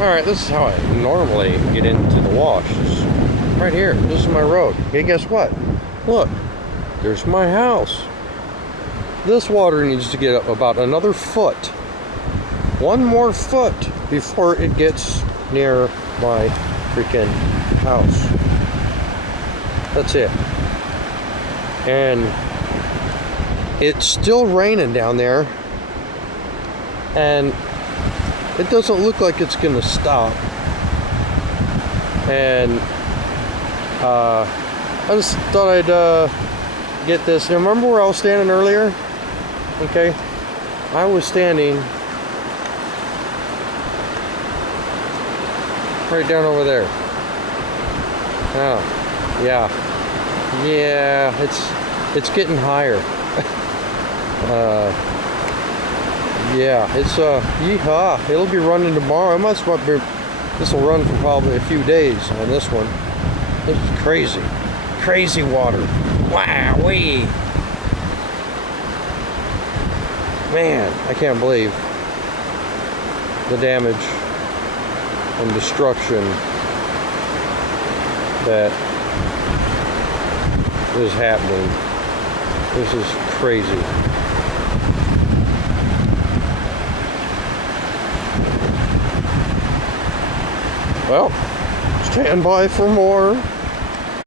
Alright, this is how I normally get into the wash. Right here. This is my road. Okay, guess what? Look, there's my house. This water needs to get up about another foot. One more foot before it gets near my freaking house. That's it. And it's still raining down there. And it doesn't look like it's gonna stop. And I just thought I'd get this. Now, remember where I was standing earlier? Okay, I was standing right down over there. Oh, yeah, it's getting higher. Yeah, it's yeehaw. It'll be running tomorrow. This will run for probably a few days on this one. This is crazy water. Wow-wee. Man, I can't believe the damage and destruction that is happening. This is crazy. Well, stand by for more.